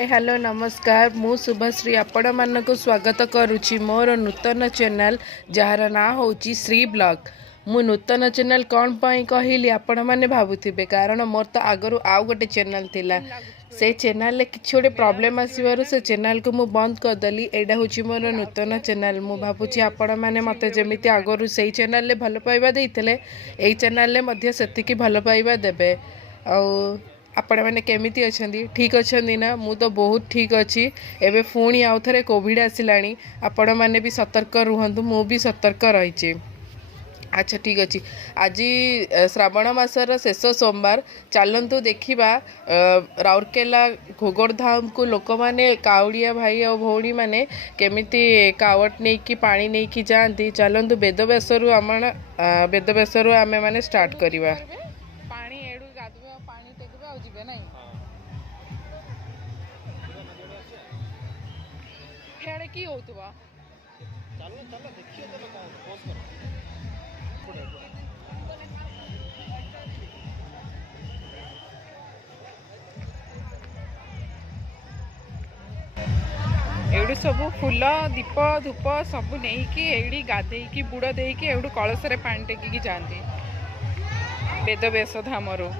Hi hello नमस्कार मु शुभश्री आपण मानक स्वागत करुच्ची मोर नूतन चैनल जार ना होची श्री ब्लॉग। मु नूतन चैनल कौन पाई कहली आपण माने भाबुथिबे कारण मोर तो आगरु आउ गोटे चैनल थिला से चैनल ले किछ गोटे प्रॉब्लम आसीबारु से चैनल को मु बंद कर देली। एडा होची मोर नूतन चैनल मु भाबुची आपण माने मते जेमिति आगरु सेही चैनल ले भलो पाइबा देइतले एई चैनल ले मध्ये सेतिकी भलो पाइबा देबे। आ आपण मैंने केमिति अछंदी ठीक अछंदी ना मु तो बहुत ठीक अच्छी एबे पुणी आउ थरे कोविड आसिलानी आपण मैंने भी सतर्क रुहंतु मु भी सतर्क रही। अच्छा ठीक अच्छे आज श्रावण मासर शेष सोमवार चलतु देखा राउरकेला घोगड़धाम को लोक मैंने काउड़िया भाई और भौणी मैंने केमिति कावट नहीं कि पानी नहीं कि जाती चलतु बेदव्यासरु आम बेदव्यासरु आम मैंने स्टार्ट करवा। की होतुवा चलो चलो देखिए तो पोस्ट करो एवढी सब फूल दीप धूप सब नहीं कि एडी गाधे की बुड़ दे कि एवढू कलश रे पानी टेकी जाती बेदव्यास धामरू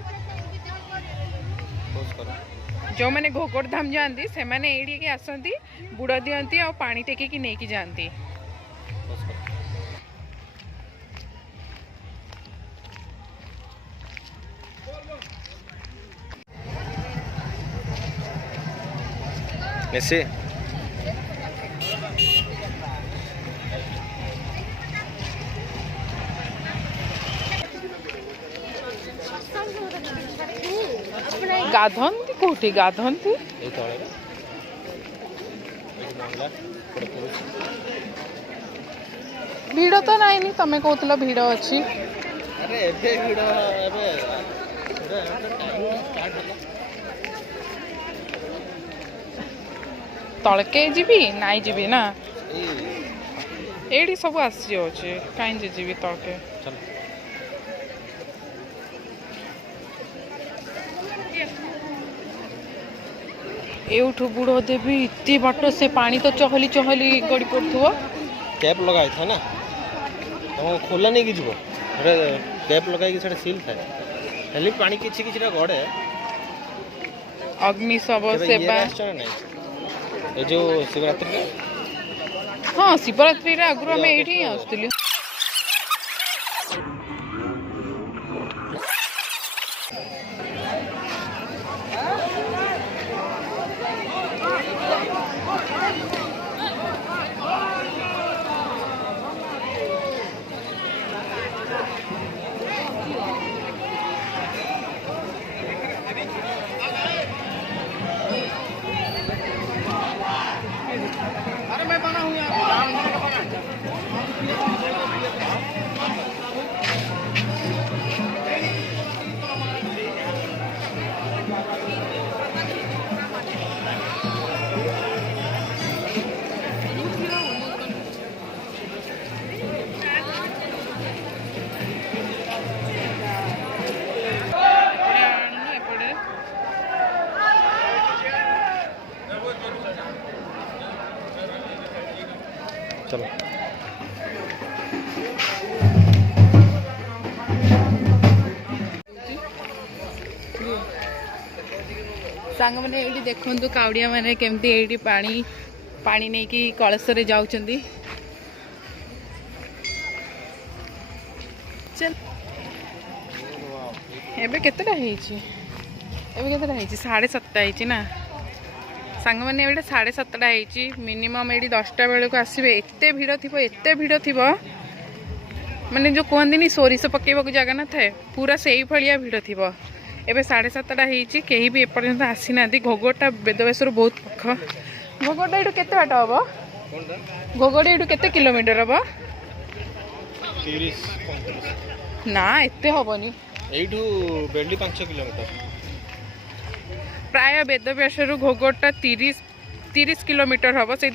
जो मैंने घोगड़धाम जाती से मैंने एडी आसती बुड़ दियंती और पानी टेकी नहीं कि जाती। ऐसे गाधंती कोठी गाधंती भीड़ तो नहीं तमें कहला भीड़ अच्छी तलके जीवी नाई जीवी ना एडी सब आसी जाऊे कहीं जीवी तलके एठू बुढ़ देवी इतनी बाट से पानी तो चहली चहली गड़ी पड़ो टैप लगा था ना तुम खोला नहीं कि जीव टैप लगा सील थाए हेल्ली पानी किसी गड़े अग्नि सब सेवा ये जो शिवरात्रि हाँ शिवरात्रि आगुरी आम ये आसुलु चलो सांग मैंने ये देखु काउड़िया मैंने केमती ये पानी पानी नहीं कि कलश रे जाउचंदी चल एबे केतेटा हेची एबे केतेटा हेची 7:30 ना सांग मैंने ये 7:30 मिनिमम ये 10टा बेल को आसबे एते भीड़ थी माने जो कहती सोरिष पकेबा को जगह न थाए पूरा से ही भलिया भीड़ थी एबे 7:30 कहीं भी एपर्यंत आसी ना घोगटा बेदव्यास बहुत पाख घोगटा ये केते बाट हम घोगटा ये केते किलोमीटर हम 30-35 ना एते हेनी एठू बेली 5 किलोमीटर प्राय बेदव्यास घोगटा 30 किलोमीटर हम से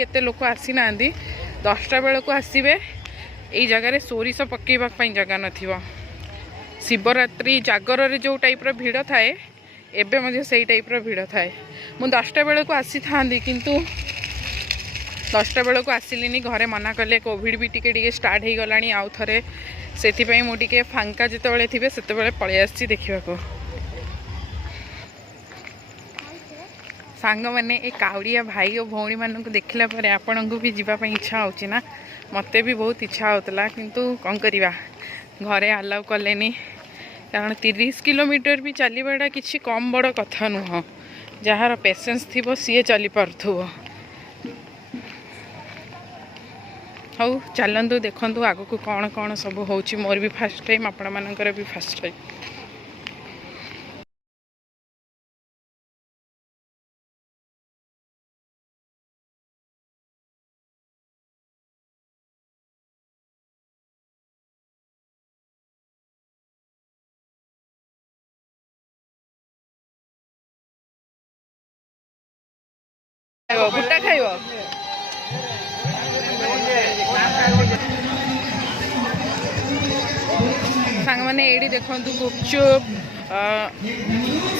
एते लोक आसी ना 10टा बेल को आसबे यही जगार सोरिष पकेवाई जगह न शिवरात्रि जागर जो टाइप भिड़ थाए एबे मजे सही टाइप भिड़ थाए मु 10टा बेल को आसी था किंतु 10टा बेल को आसिलिनी घरे मना कले कोविड भी टिके स्टार्ट हो गला आउ थे से मुझे फांका जिते थे से पलि आसी देखा सांग मैंने ए काउड़िया भाई और भौणी मान देखला आपण को भी जावाई इच्छा होची ना मते भी बहुत इच्छा होता किंतु कौन करवा घरे अलाउ कलेनी कारण 30 किलोमीटर भी चलवाटा किसी कम बड़ कथा नुह जार पेसेंस थी सी चली पार्थुव हौ चलतु देखु आग को कौन कौन सब हो मोर भी फास्ट टाइम आपण मानकर भी फास्ट टाइम भुट्टा खाइब सांग मैंने ये देखु गुपचुप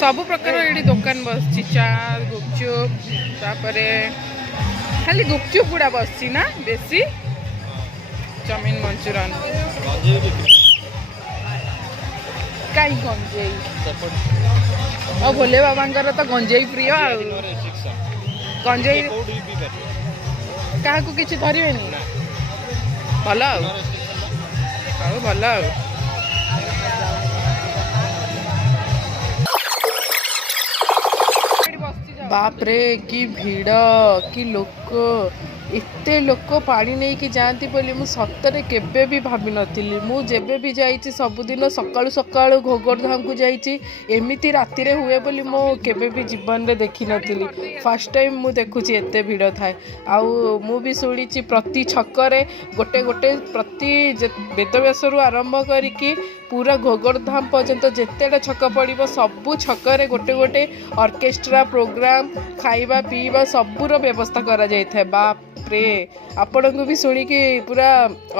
सब प्रकार ये दुकान बस चाट गुपचुप तापर खाली गुपचुप गुड़ा बस ना बेसी चाउमिन मंचूरियन कहीं गंजेई और भोले बाबा तो गंजेई प्रिय गंजेई क्या किसी धरवे भल भल बाप रे कि भीड़ कि लोक एते लोक पानी नहीं कि जाती बोली मु सतरे केबे भी भाभी नथिली मु जेबे भी जाइछि सबुदिन सकाळु सकाळु घोगरधाम को जाइछि एमिति राति रे हुए बोली मु केबे भी जीवन रे देखि नथिली फर्स्ट टाइम मु देखुछि एते भीड़ थाए आउ मु भी सुनिछि प्रति छकरे गोटे गोटे प्रति वेदव्यास रु आरंभ करिकी पूरा घोगरधाम पर्यंत जेतेटा छक पड़ो सबू छकरे गोटे गोटे ऑर्केस्ट्रा प्रोग्राम खाइबा पीवा सबूर व्यवस्था करा जाय थाए बाप रे आपण को भी शुणिकी पूरा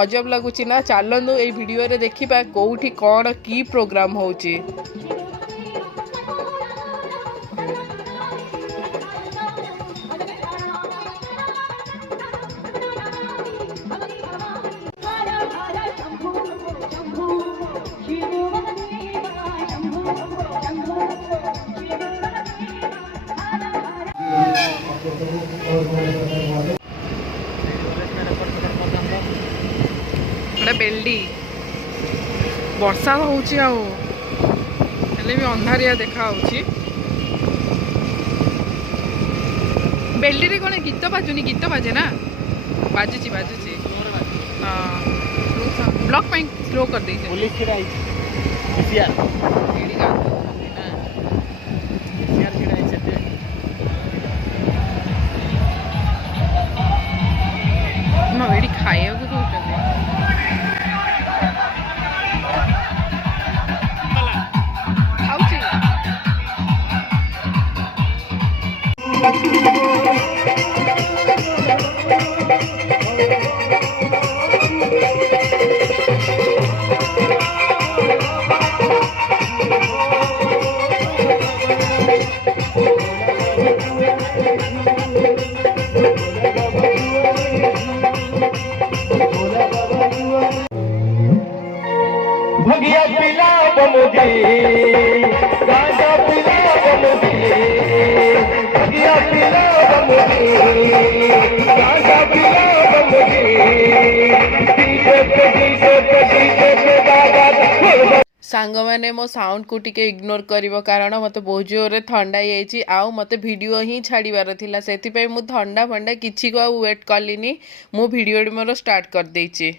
अजब लगुच ना चलनु ये वीडियो रे देखिबा कोठी कौन की प्रोग्राम होची बेल्डी वर्षा होची आउ हेले भी अंधारिया देखा होची बेल्डी रे कोने गीत बाजुनी गीत बाजे ना बाजुची बाजुची हां ब्लॉक पॉइंट स्लो कर दे पुलिस की आई एसीआर एडी का ना एसीआर की आई से ना वेडी खाए को कहते भगिया पिला बमुदी गाजा पिला बमुदी भगिया पिला बमुदी गाजा पिला बमुदी सांग मैंने मो साउंड को टिके इग्नोर करिवो कारण मते बहुत जोरे ठंडा जाइछि आउ मते वीडियो ही छाड़ीबार थिला सेति पई मु ठंडा फंडा किछि को वेट करलिनी मु वीडियो मोर स्टार्ट कर देछि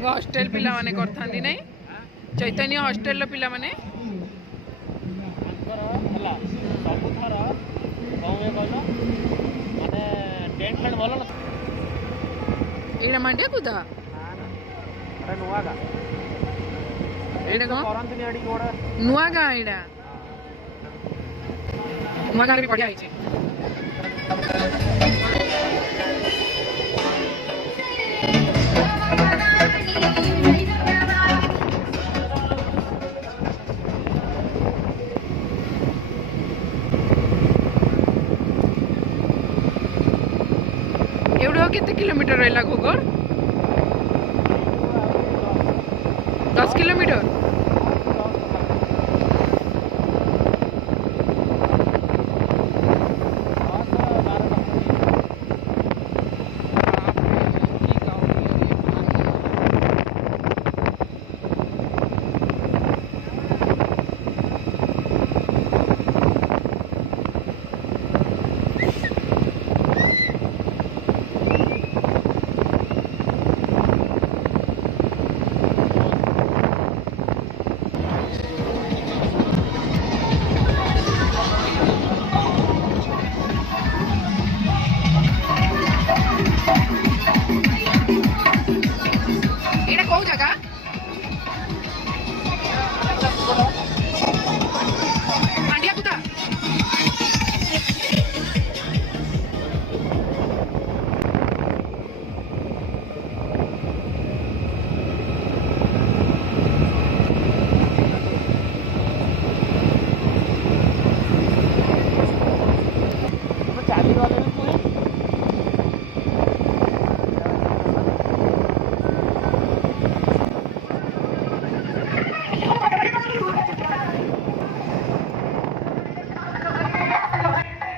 हॉस्टेल पिला माने करथांदी नहीं चैतन्य हॉस्टेल पिला माने एड़ा मांडिया कुदा ଏଇଟା କଣ କରନ୍ତିନି ଏଠି ଗୋଡା ନୂଆ ଗାଁ ଏଇଟା ନୂଆ ଗାଁରେ ବି ବଢିଆ ହେଇଛି। एवढं किती किलोमीटर राहिला घोगड 10 किलोमीटर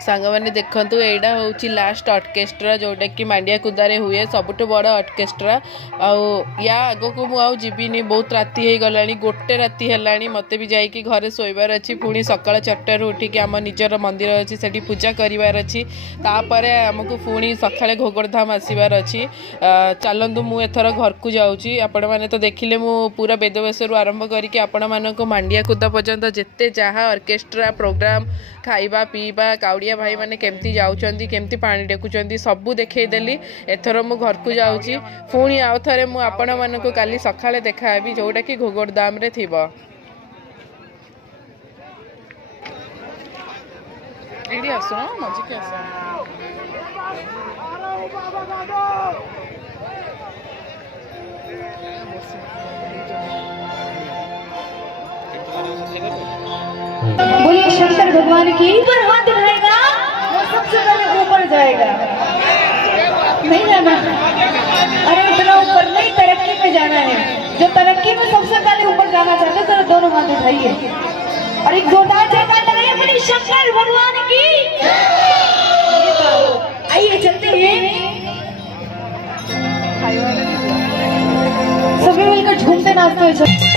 ସାଙ୍ଗମାନେ ଦେଖନ୍ତୁ ଏଇଟା ହେଉଛି ଲାଷ୍ଟ ଅର୍କେଷ୍ଟ୍ରା ଯେଉଁଟାକି ମାଣ୍ଡିଆ କୁଦାରେ ହୁଏ ସବୁଠୁ ବଡ଼ ଅର୍କେଷ୍ଟ୍ରା। ଆଉ ୟା ଆଗକୁ ମୁଁ ଆଉ ଯିବିନି, ବହୁତ ରାତି ହେଇଗଲାଣି, 1 ରାତି ହେଲାଣି। ମୋତେ ବି ଯାଇକି ଘରେ ଶୋଇବାର ଅଛି। ପୁଣି ସକାଳ 4ଟାରୁ ଉଠିକି ଆମ ନିଜର ମନ୍ଦିର ଅଛି ସେଠି ପୂଜା କରିବାର ଅଛି। ତାପରେ ଆମକୁ ପୁଣି ସକାଳେ ଘୋଗଡ଼ଧାମ ଆସିବାର ଅଛି। ଚାଲନ୍ତୁ ମୁଁ ଏଥର ଘରକୁ ଯାଉଛି। ଆପଣମାନେ ତ ଦେଖିଲେ ମୁଁ ପୁରା ବେଦବେଶରୁ ଆରମ୍ଭ କରିକି ଆପଣମାନଙ୍କୁ ମାଣ୍ଡିଆ କୁଦା ପର୍ଯ୍ୟନ୍ତ ଯେତେ ଯାହା ଅର୍କେଷ୍ଟ୍ରା ପ୍ରୋଗ୍ରାମ ଖାଇବା ପିଇବା କାଉଡ଼ିଆ ଭାଇମାନେ କେମିତି ଯାଉଛନ୍ତି କେମିତି ପାଣି ଟେକୁଛନ୍ତି ସବୁ ଦେଖେଇଦେଲି। ଏଥର ମୁଁ ଘରକୁ ଯାଉଛି। ପୁଣି ଆଉ ଥରେ ମୁଁ ଆପଣମାନଙ୍କୁ କାଲି ସକାଳେ ଦେଖାହେବି ଯେଉଁଟାକି ଘୋଗଡ଼ଧାମରେ ଥିବ। ଏଇଠି ଆସ ମଝିକି ଆସ। बोलिए शंकर भगवान की। ऊपर हाथ उठाएगा वो सबसे पहले ऊपर जाएगा। नहीं जाना, अरे इतना ऊपर नहीं, तरक्की में जाना है। जो तरक्की में सबसे पहले ऊपर जाना चाहते हैं तो दोनों हाथ उठाइए और एक जोरदार जयकार लगाइए। बोलिए शंकर भगवान की। आइए चलते हैं, सभी मिलकर झूमते नाचते हुए चलते।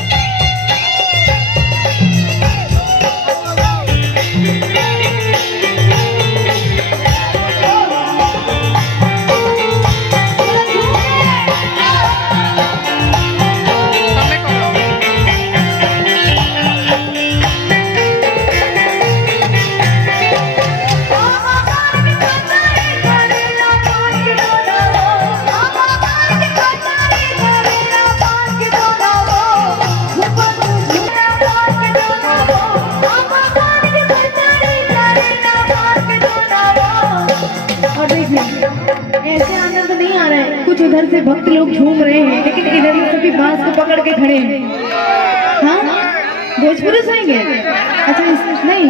ऐसे आनंद नहीं आ रहा है। कुछ उधर से भक्त लोग झूम रहे हैं लेकिन इधर से सभी बांस को पकड़ के खड़े हैं। हाँ भोजपुरी सुनेंगे? अच्छा नहीं,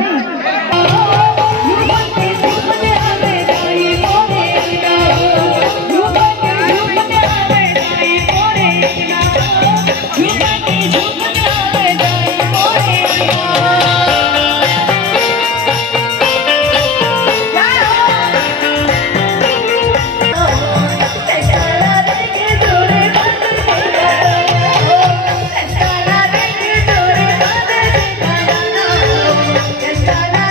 Yes,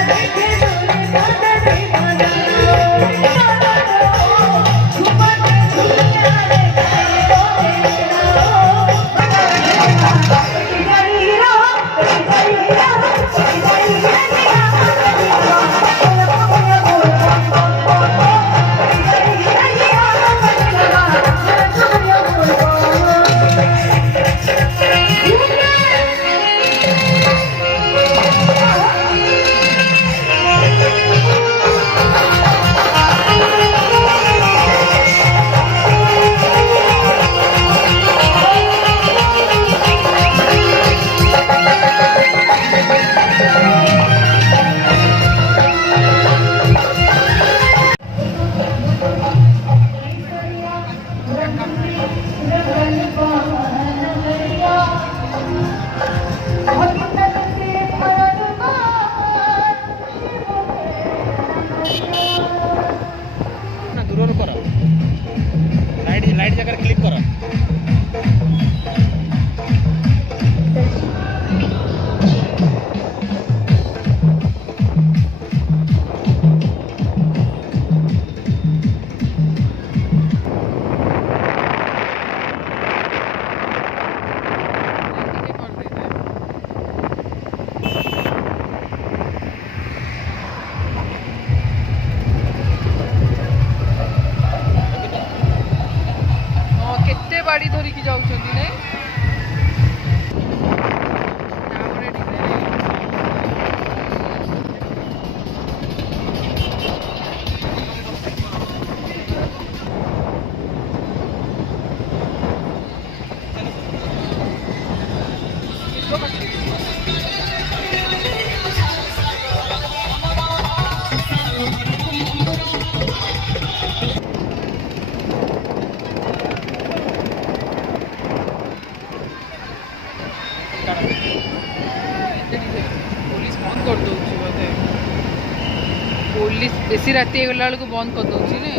पुलिस बेसी राति गला बेलू बंद कर दौर ना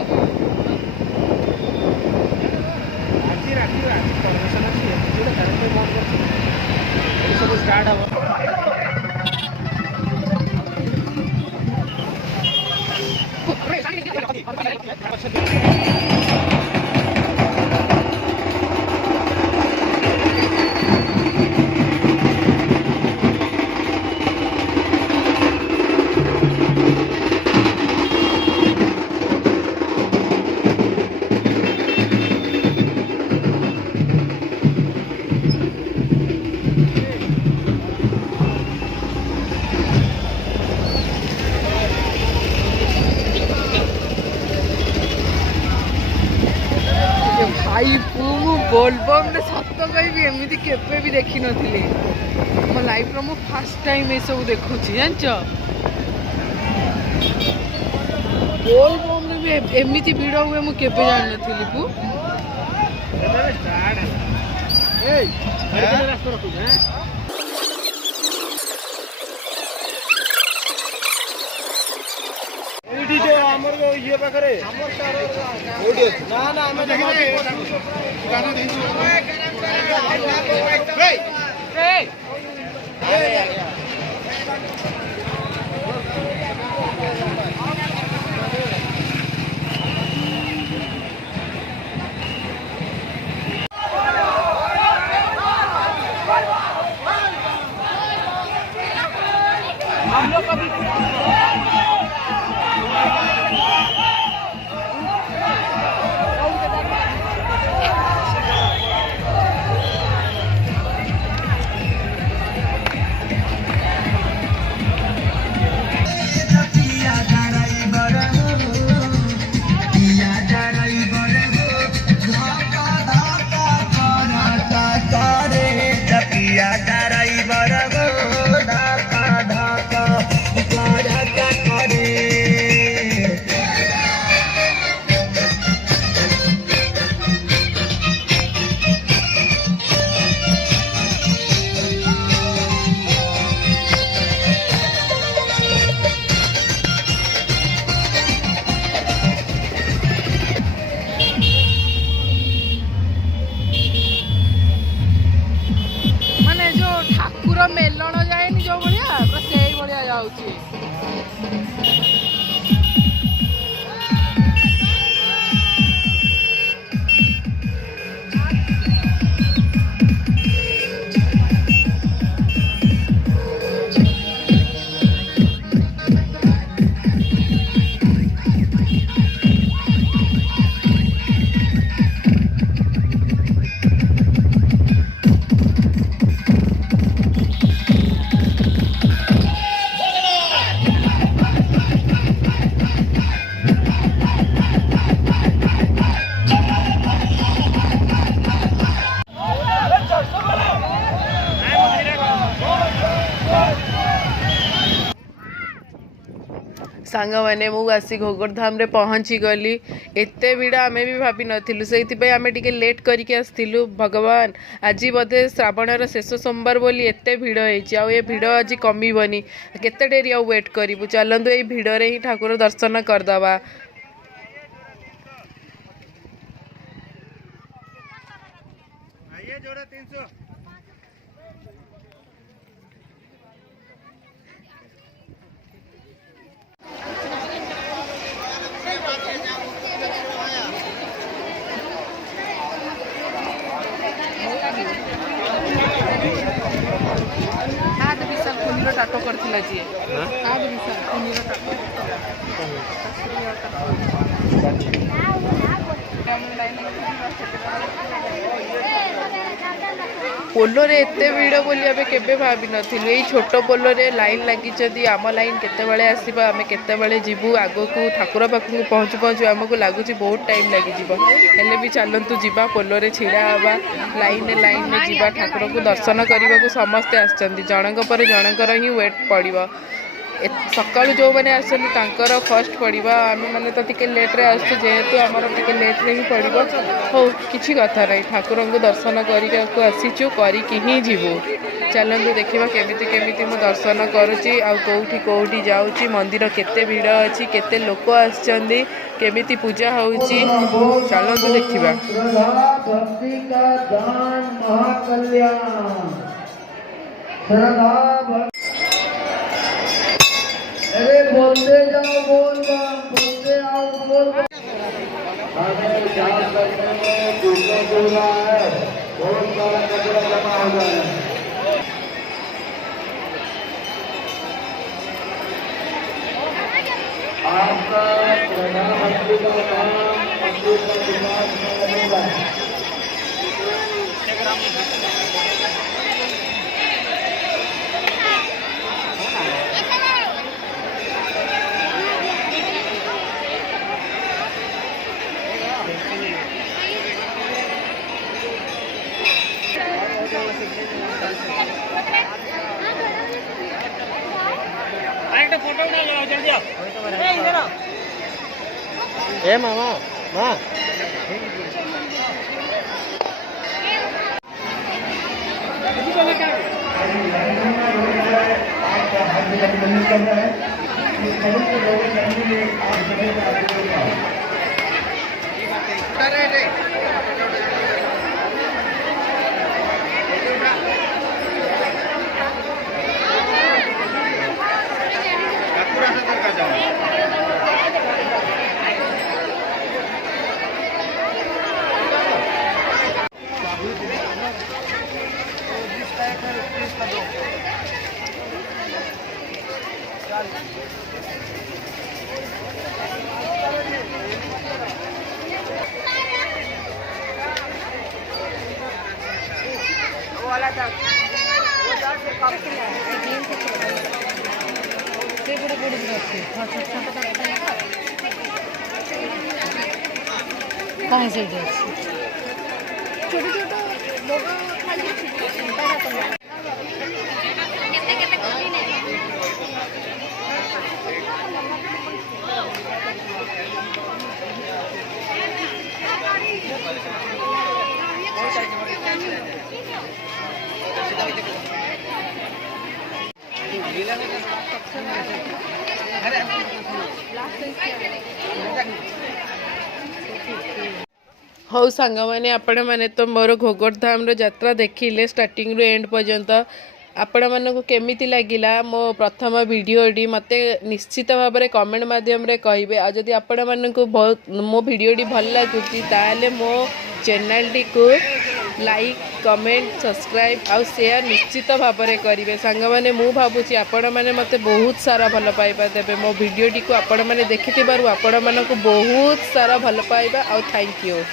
आज राति परमिशन अच्छी सब स्टार्ट हम भाई पु बोलबम रे सत कहि एमती केवे भी देखी नी मो लाइफ मु फास्ट टाइम ये सब देखुँ जान बोलबम रे भी एमती भिड़ हुए मुझे जान नी पु ये पाखे ना ना हम लोग कभी मेलण जाए जो भाया पूरा से भाया जाऊँगी सांग मैंने मुझे घोगरधाम रे पहुँची गली एत भिड़ आम भी भाभी नथिलु से आम टे लेट करके आसलु भगवान आज बोधे श्रावणर शेष सोमवार बोली एत भिड़ होती भिड़ आज कमिबनी केते डेरी आ वेट करूँ चलतु ये भिड़े ही ठाकुर दर्शन करदबा टाटो करथिला जी आज विशाल कुनीर टाटो पोलोरे एते भिड़ बोली आमे केबे भाबी नथिलु एई छोटो पोलोरे लाइन लगी आम लाइन केतेबेले आसीबा आमे केतेबेले जीवु आगो को ठाकुर पाखु पहुँचु पहुँचु आमको लगुच बहुत टाइम लगी हेले भी चलतु जीवा पोलोरे छिड़ा हवा लाइन में जीवा ठाकुर को दर्शन करने को समस्ते आसचंदी जनक पर जनकर ही वेट पड़िबो सकाळू जो मैंने आसछन्ति तांकर फर्स्ट पड़ो आम मैंने तो टिके लेट्रे आसु जेहेतु आमर टिके लेट्रे ही पड़ो हो किसी कथा ना ठाकुर को दर्शन करके आसीचु करी ही जीवु चलतु देखा केमिति केमिति मु दर्शन करुच्ची आउठी कौटी जाऊँगी मंदिर केते भिड़ अच्छी केते लोक आसछन्ति केमिति पूजा होउची चलतु देखा श्रद्धा भक्ति का दान महाकल्याण श्रद्धा अरे बोलते जाओ बोल बोलते आओ बोल हमें चार करने में दूसरा बोल रहा है बहुत सारा कचरा जमा हो जाए आपका प्रधानमंत्री का काम मंत्री का विकास में लगेगा फोटो उठा लो जल्दी आओ इधर आओ ए मामा माँ कहाँ से छोटे हौ सांग मैंने आपण मैंने तो मोर घोगरधाम यात्रा देखिले स्टार्टिंग रू एंड पर्यंत आपण मानक केमिति लागिला मो प्रथम वीडियोटी मते निश्चित भाव में कमेंट माध्यम रे कहिबे आ जदि आपण मानक बहुत मो वीडियोटी भल लागुची ताले मो चैनल टी को लाइक कमेंट सब्सक्राइब आउ शेयर निश्चित भाव में करेंगे सांग मैंने मु भावुची आपण मैंने मते बहुत सारा भल पाइबा देबे मो वीडियोटी को आपण मैंने देखि आपण मानक बहुत सारा भल पाइबा आउ थैंक यू।